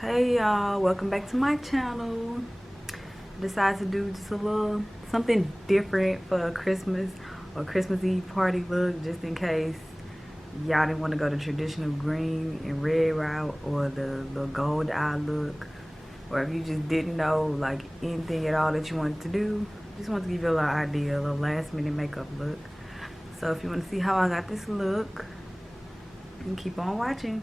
Hey y'all, welcome back to my channel. Decided to do just a little something different for a Christmas or Christmas Eve party look, just in case y'all didn't want to go the traditional green and red route or the little gold eye look, or if you just didn't know like anything at all that you wanted to do. Just want to give you a little idea, a little last minute makeup look. So if you want to see how I got this look, you can keep on watching.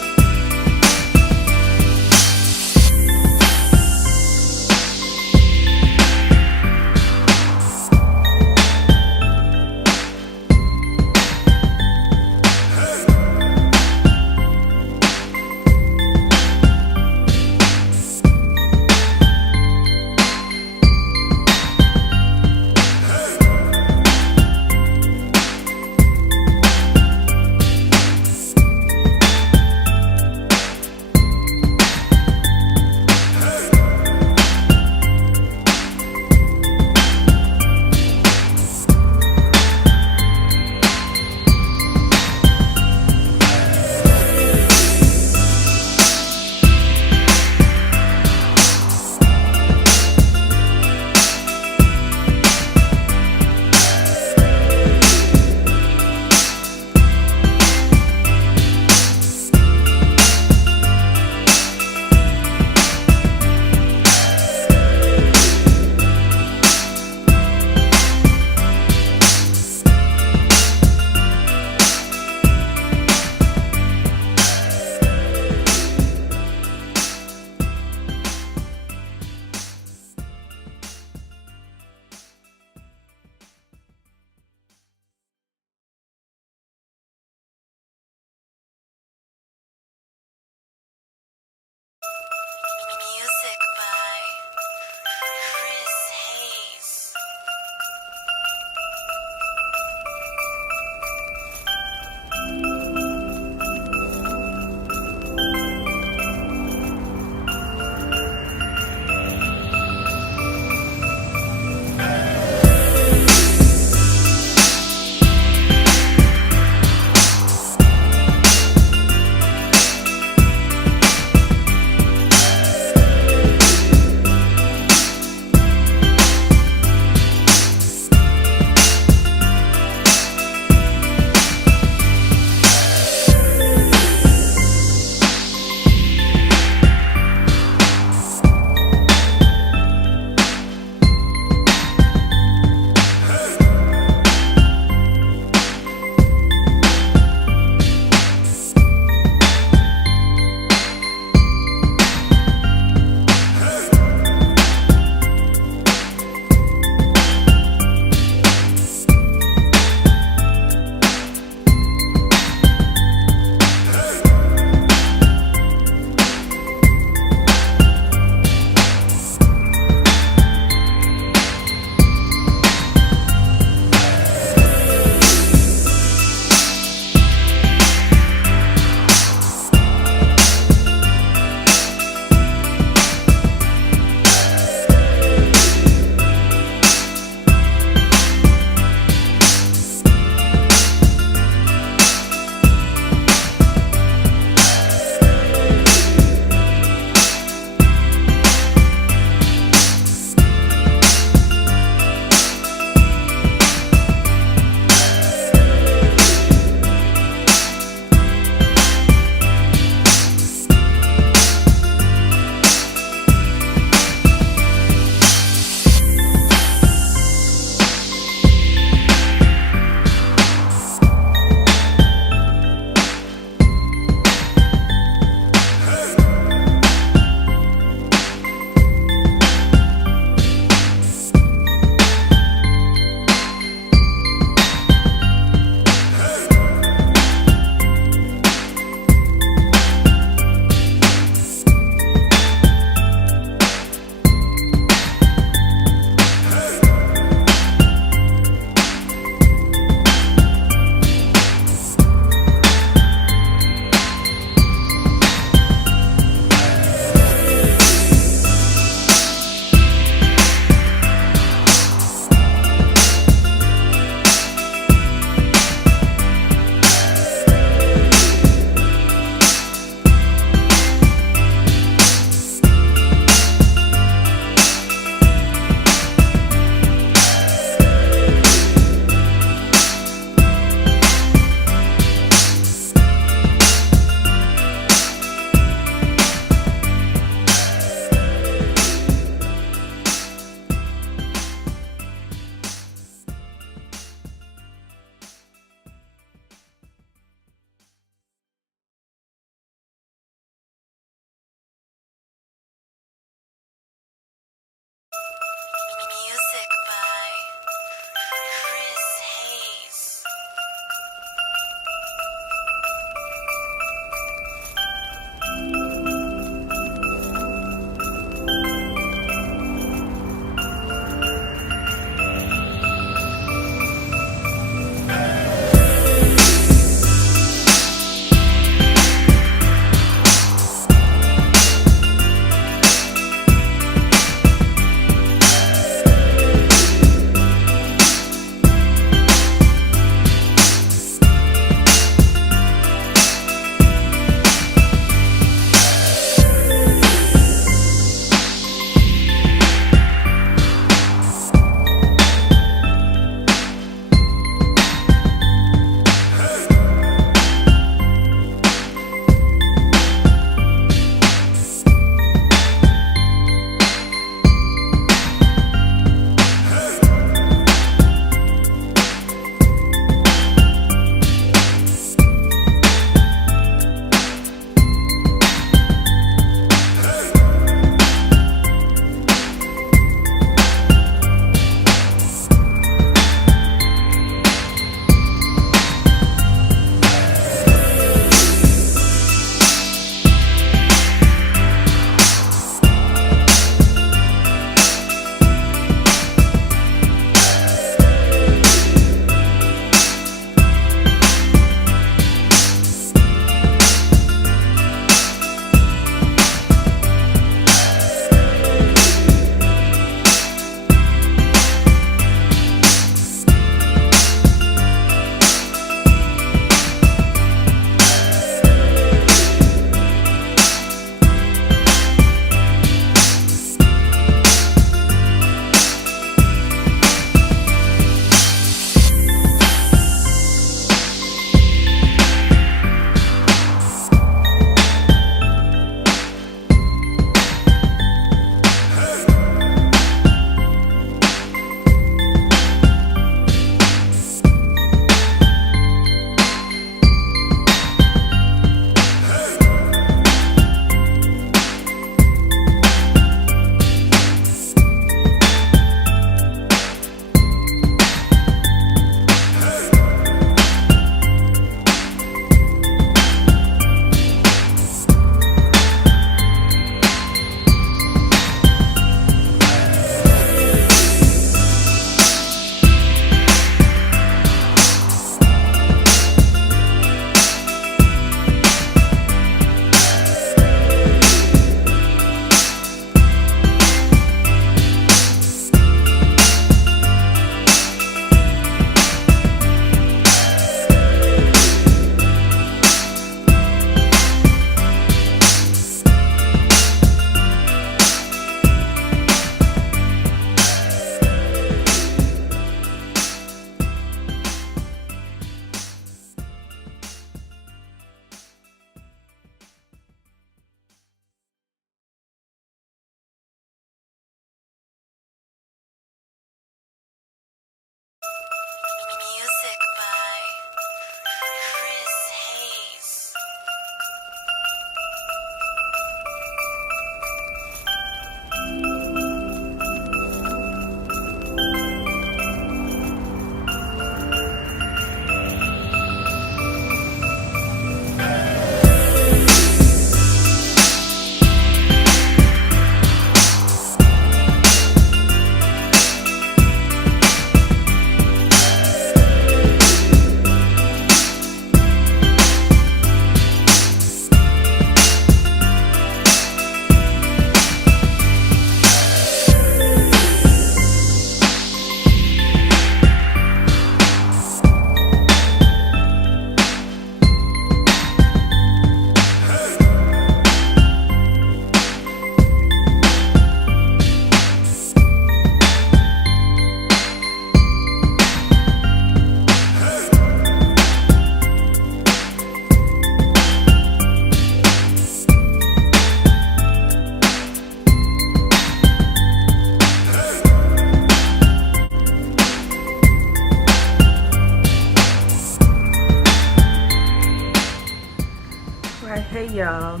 Hey y'all,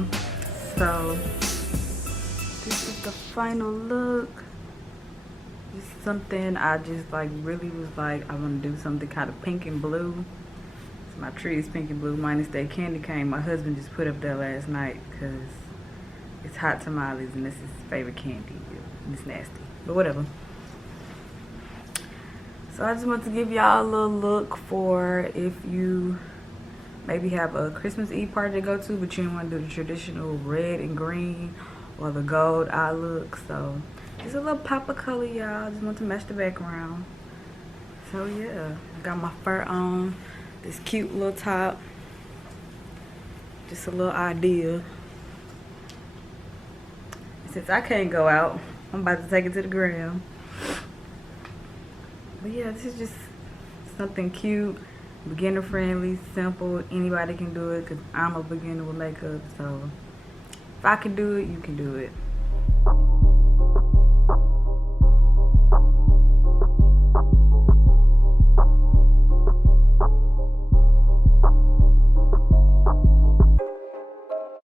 so this is the final look. Just something I just like really was like, I'm gonna do something kind of pink and blue. So my tree is pink and blue minus that candy cane my husband just put up there last night because it's hot tamales and this is his favorite candy. It's nasty, but whatever. So I just want to give y'all a little look for if you maybe have a Christmas Eve party to go to, but you don't want to do the traditional red and green or the gold eye look. So just a little pop of color, y'all. Just want to match the background. So yeah, got my fur on, this cute little top. Just a little idea. Since I can't go out, I'm about to take it to the gram. But yeah, this is just something cute, beginner friendly, simple. Anybody can do it because I'm a beginner with makeup. So if I can do it, you can do it.